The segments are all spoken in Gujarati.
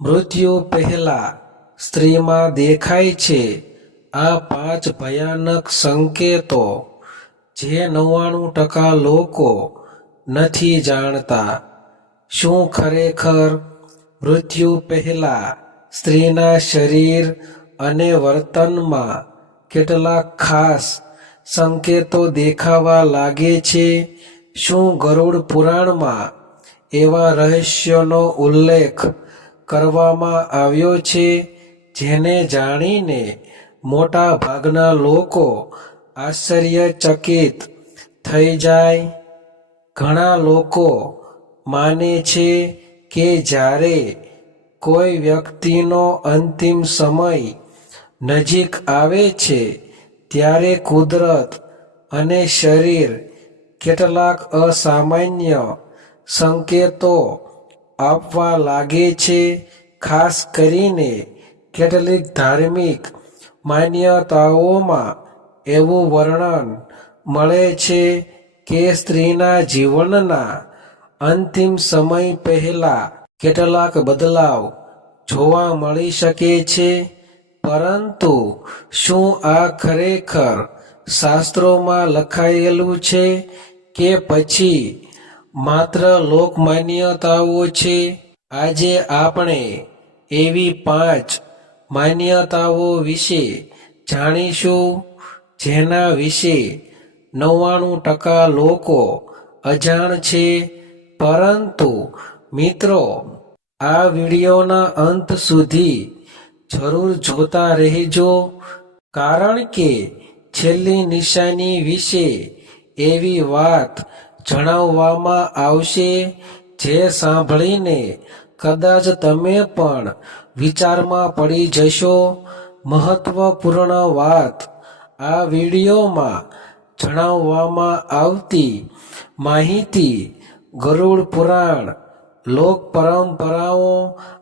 મૃત્યુ પહેલા સ્ત્રીમાં દેખાય છે આ 5 ભયાનક સંકેતો જે 99% લોકો નથી જાણતા. શું ખરેખર મૃત્યુ પહેલા સ્ત્રીના શરીર અને વર્તનમાં કેટલાક ખાસ સંકેતો દેખાવા લાગે છે? શું ગરુડ પુરાણમાં એવા રહસ્યોનો ઉલ્લેખ કરવામાં આવ્યો છે જેને જાણીને મોટા ભાગના લોકો આશ્ચર્યચકિત થઈ જાય? ઘણા લોકો માને છે કે જ્યારે કોઈ વ્યક્તિનો અંતિમ સમય નજીક આવે છે ત્યારે કુદરત અને શરીર કેટલાક અસામાન્ય સંકેતો આપવા લાગે છે. ખાસ કરીને કેટલીક ધાર્મિક માન્યતાઓમાં એવું વર્ણન મળે છે કે સ્ત્રીના જીવનના અંતિમ સમય પહેલા કેટલાક બદલાવ જોવા મળી શકે છે. પરંતુ શું આ ખરેખર શાસ્ત્રોમાં લખાયેલું છે કે પછી માત્ર લોકમાન્યતાઓ છે? આજે આપણે એવી 5 માન્યતાઓ વિશે જાણીશું જેના વિશે 99% લોકો અજાણ છે. પરંતુ મિત્રો, આ વિડીયોના અંત સુધી જરૂર જોતા રહેજો, કારણ કે છેલ્લી નિશાની વિશે એવી વાત જણાવવામાં આવશે જે સાંભળીને કદાચ તમે પણ વિચારમાં પડી જશો. મહત્વપૂર્ણ વાત, આ વિડીયોમાં જણાવવામાં આવતી માહિતી ગરુડ પુરાણ, લોક પરંપરાઓ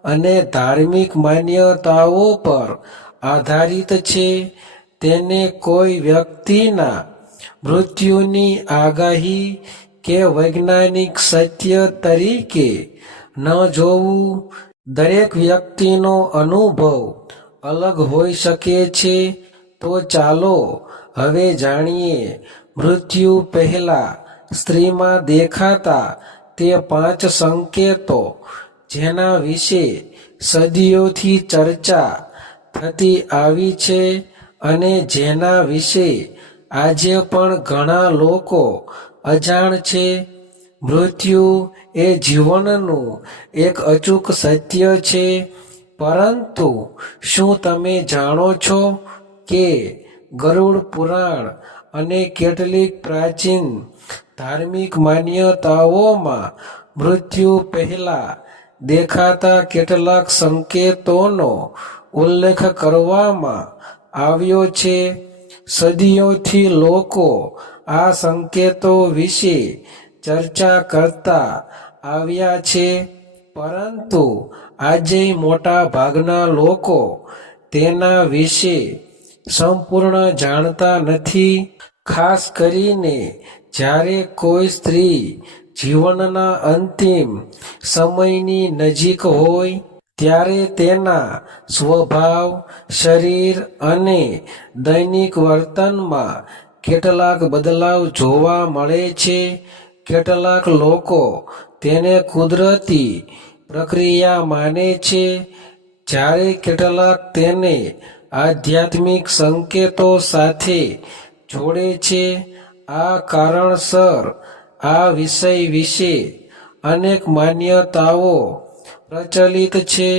અને ધાર્મિક માન્યતાઓ પર આધારિત છે. તેને કોઈ વ્યક્તિના મૃત્યુની આગાહી કે વૈજ્ઞાનિક સત્ય તરીકે ન જોવું. દરેક વ્યક્તિનો અનુભવ અલગ હોઈ શકે છે. તો ચાલો હવે જાણીએ મૃત્યુ પહેલા સ્ત્રીમાં દેખાતા તે 5 સંકેતો જેના વિશે સદીઓથી ચર્ચા થતી આવી છે અને જેના વિશે આજે પણ ઘણા લોકો અજાણ છે. મૃત્યુ એ જીવનનું એક અચૂક સત્ય છે, પરંતુ શું તમે જાણો છો કે ગરુડ પુરાણ અને કેટલીક પ્રાચીન ધાર્મિક માન્યતાઓમાં મૃત્યુ પહેલા દેખાતા કેટલાક સંકેતોનો ઉલ્લેખ કરવામાં આવ્યો છે? સદીઓથી લોકો આ સંકેતો વિશે ચર્ચા કરતા આવ્યા છે, પરંતુ આજે મોટા ભાગના લોકો તેના વિશે સંપૂર્ણ જાણતા નથી. ખાસ કરીને જ્યારે કોઈ સ્ત્રી જીવનના અંતિમ સમયની નજીક હોય, ત્યારે તેના સ્વભાવ, શરીર અને દૈનિક વર્તનમાં કેટલાક બદલાવ જોવા મળે છે. કેટલાક લોકો તેને કુદરતી પ્રક્રિયા માને છે, જ્યારે કેટલાક તેને આધ્યાત્મિક સંકેતો સાથે જોડે છે. આ કારણસર આ વિષય વિશે અનેક માન્યતાઓ પ્રચલિત છે,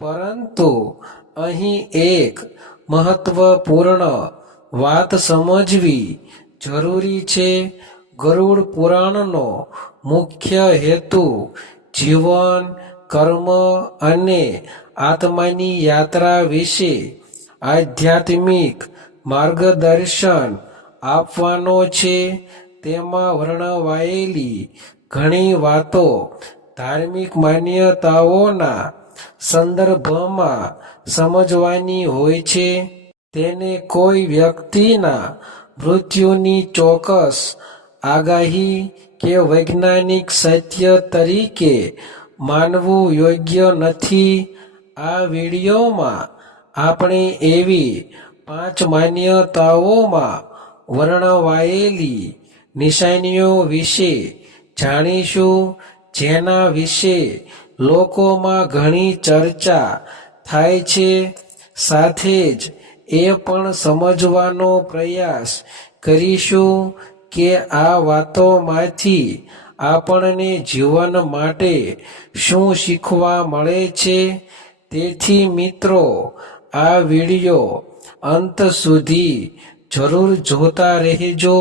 પરંતુ અહીં એક મહત્વપૂર્ણ વાત સમજવી જરૂરી છે. ગરુડ પુરાણનો મુખ્ય હેતુ જીવન, કર્મ અને આત્માની યાત્રા વિશે આધ્યાત્મિક માર્ગદર્શન આપવાનો છે. તેમાં વર્ણવાયેલી ઘણી વાતો ધાર્મિક માન્યતાઓના સંદર્ભમાં સમજવાની હોય છે. તેને કોઈ વ્યક્તિના મૃત્યુની ચોક્કસ આગાહી કે વૈજ્ઞાનિક સત્ય તરીકે માનવું યોગ્ય નથી. આ વિડીયોમાં આપણે એવી 5 માન્યતાઓમાં વર્ણવાયેલી નિશાનીઓ વિશે જાણીશું જેના વિશે લોકોમાં ઘણી ચર્ચા થાય છે. સાથે જ એ પણ સમજવાનો પ્રયાસ કરીશું કે આ વાતોમાંથી આપણને જીવન માટે શું શીખવા મળે છે. તેથી મિત્રો, આ વિડીયો અંત સુધી જરૂર જોતા રહેજો,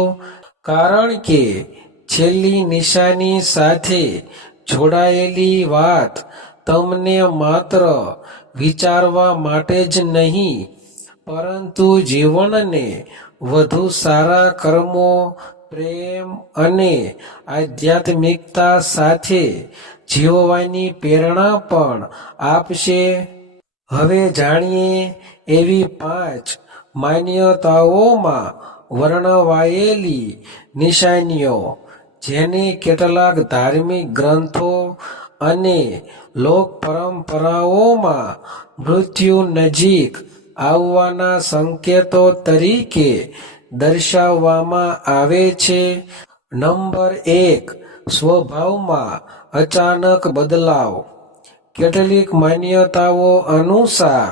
કારણ કે છેલ્લી નિશાની સાથે જોડાયેલી વાત તમને માત્ર વિચારવા માટે જ નહીં, પરંતુ જીવનને વધુ સારા કર્મો, પ્રેમ અને આધ્યાત્મિકતા સાથે જીવવાની પ્રેરણા પણ આપશે. હવે જાણીએ એવી 5 માન્યતાઓમાં વર્ણવાયેલી નિશાનીઓ જેને કેટલાક ધાર્મિક ગ્રંથો અને લોક પરંપરાઓમાં મૃત્યુ નજીક આવવાના સંકેતો તરીકે દર્શાવવામાં આવે છે. નંબર 1, સ્વભાવમાં અચાનક બદલાવ. કેટલીક માન્યતાઓ અનુસાર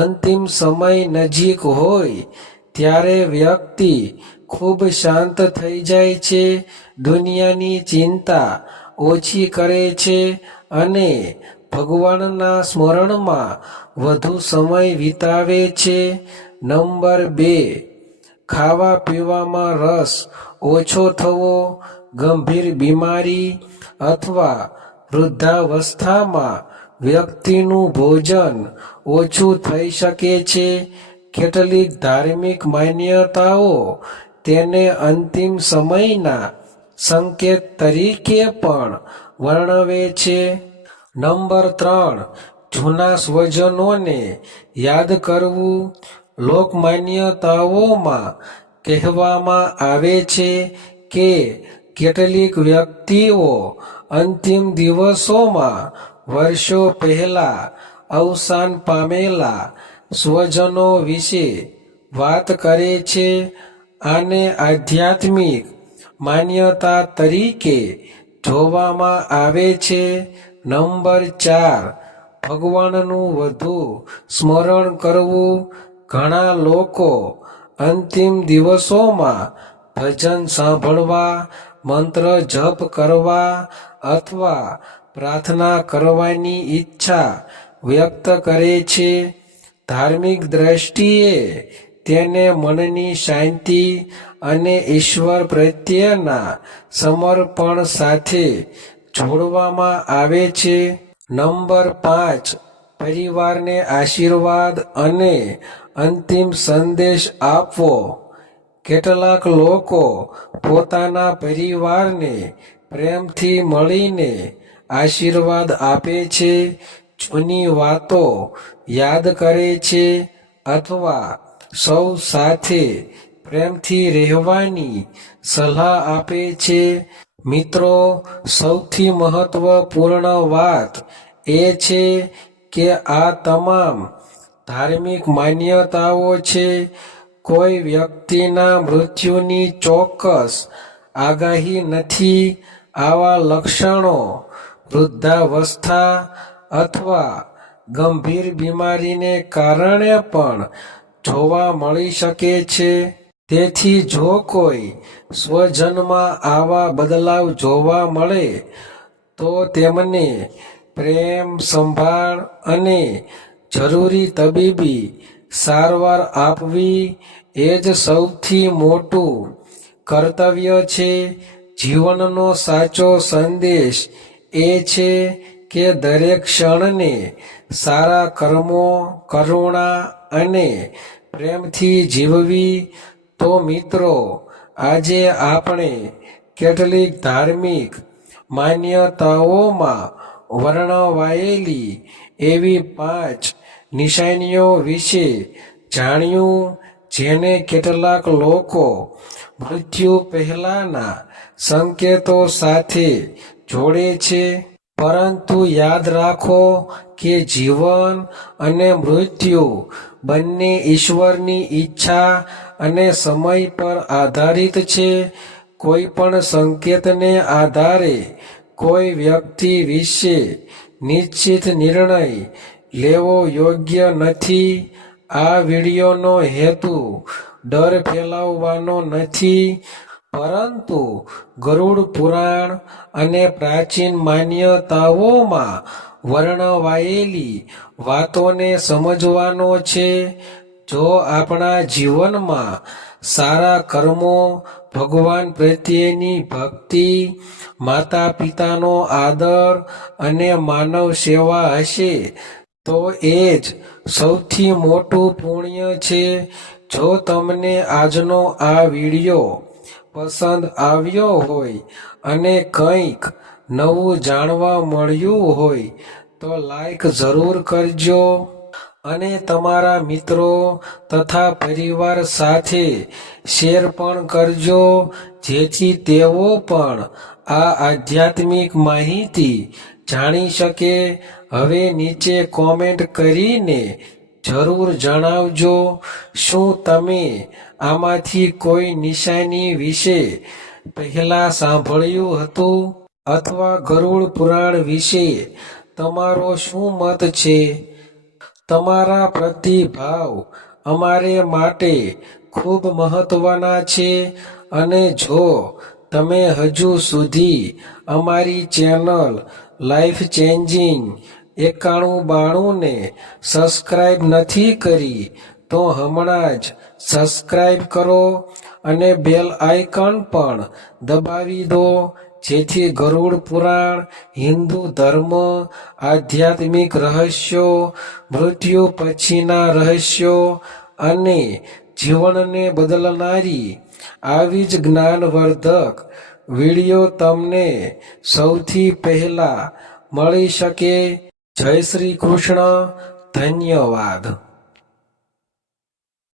અંતિમ સમય નજીક હોય ત્યારે વ્યક્તિ ખૂબ શાંત થઈ જાય છે, દુનિયાની ચિંતા ઓછી કરે છે અને ભગવાનના સ્મરણમાં વધુ સમય વિતાવે છે. નંબર 2, ખાવા પીવામાં રસ ઓછો થવો. ગંભીર બીમારી અથવા વૃદ્ધાવસ્થામાં વ્યક્તિનું ભોજન ઓછું થઈ શકે છે. કેટલીક ધાર્મિક માન્યતાઓ તેને અંતિમ સમયના સંકેત તરીકે પણ વર્ણવે છે. નંબર 3, જૂના સ્વજનોને યાદ કરવું. લોકમાન્યતાઓમાં કહેવામાં આવે છે કે કેટલીક વ્યક્તિઓ અંતિમ દિવસોમાં વર્ષો પહેલા અવસાન પામેલા સ્વજનો વિશે વાત કરે છે. આને આધ્યાત્મિક માન્યતા તરીકે જોવામાં આવે છે. નંબર 4, ભગવાનનું વધુ સ્મરણ કરવું. ઘણા લોકો અંતિમ દિવસોમાં ભજન સાંભળવા, મંત્ર જપ કરવા અથવા પ્રાર્થના કરવાની ઈચ્છા વ્યક્ત કરે છે. ધાર્મિક દ્રષ્ટિએ તેને મનની શાંતિ અને ઈશ્વર પ્રત્યેના સમર્પણ સાથે જોડવામાં આવે છે. નંબર 5, પરિવારને આશીર્વાદ અને અંતિમ સંદેશ આપવો. કેટલાક લોકો પોતાના પરિવારને પ્રેમથી મળીને આશીર્વાદ આપે છે, જૂની વાતો યાદ કરે છે અથવા સૌ સાથે પ્રેમથી રહેવાની સલાહ આપે છે. મિત્રો, સૌથી મહત્વપૂર્ણ વાત એ છે કે આ તમામ ધાર્મિક માન્યતાઓ છે. કોઈ વ્યક્તિના મૃત્યુની ચોક્કસ આગાહી નથી. આવા લક્ષણો વૃદ્ધાવસ્થા અથવા ગંભીર બીમારીને કારણે પણ જોવા મળી શકે છે. તેથી જો કોઈ સ્વજનમાં આવા બદલાવ જોવા મળે તો તેમને પ્રેમ, સંભાળ અને જરૂરી તબીબી સારવાર આપવી એ જ સૌથી મોટું કર્તવ્ય છે. જીવનનો સાચો સંદેશ એ છે કે દરેક ક્ષણને સારા કર્મો, કરુણા અને પ્રેમથી જીવવી. તો મિત્રો, આજે આપણે કેટલીક ધાર્મિક માન્યતાઓમાં વર્ણવાયેલી એવી 5 નિશાનીઓ વિશે જાણ્યું જેને કેટલાક લોકો મૃત્યુ પહેલાના સંકેતો સાથે જોડે છે. પરંતુ યાદ રાખો કે જીવન અને મૃત્યુ બંને ઈશ્વરની ઈચ્છા અને સમય પર આધારિત છે. કોઈ પણ સંકેતને આધારે કોઈ વ્યક્તિ વિશે નિશ્ચિત નિર્ણય લેવો યોગ્ય નથી. આ વિડિયોનો હેતુ ડર ફેલાવવાનો નથી, પરંતુ ગરુડ પુરાણ અને પ્રાચીન માન્યતાઓમાં વર્ણવાયેલી વાતોને સમજવાનો છે. જો આપણા જીવનમાં સારા કર્મો, ભગવાન પ્રત્યેની ભક્તિ, માતા પિતાનો આદર અને માનવ સેવા હશે, તો એ જ સૌથી મોટું પુણ્ય છે. જો તમને આજનો આ વિડિયો પસંદ આવ્યો હોય અને કંઈક નવું જાણવા મળ્યું હોય તો લાઈક જરૂર કરજો અને તમારા મિત્રો તથા પરિવાર સાથે શેર પણ કરજો, જેથી તેઓ પણ આ આધ્યાત્મિક માહિતી જાણી શકે. હવે નીચે કોમેન્ટ કરીને જરૂર જણાવજો, શું તમે આમાંથી કોઈ નિશાની વિશે પહેલા સાંભળ્યું હતું અથવા ગરુડ પુરાણ વિશે તમારો શું મત છે? તમારા પ્રતિભાવ અમારે માટે ખૂબ મહત્વના છે. અને જો તમે હજુ સુધી અમારી ચેનલ લાઈફ ચેન્જિંગ 9192 ને સબસ્ક્રાઇબ નથી કરી તો હમણાં જ સબસ્ક્રાઇબ કરો અને બેલ આઇકન પણ દબાવી દો, જેથી ગરુડ પુરાણ, હિન્દુ ધર્મ, આધ્યાત્મિક રહસ્યો, મૃત્યુ પછીના રહસ્યો અને જીવનને બદલનારી આવી જ જ્ઞાનવર્ધક વિડિયો તમને સૌથી પહેલા મળી શકે. જય શ્રી કૃષ્ણ. ધન્યવાદ.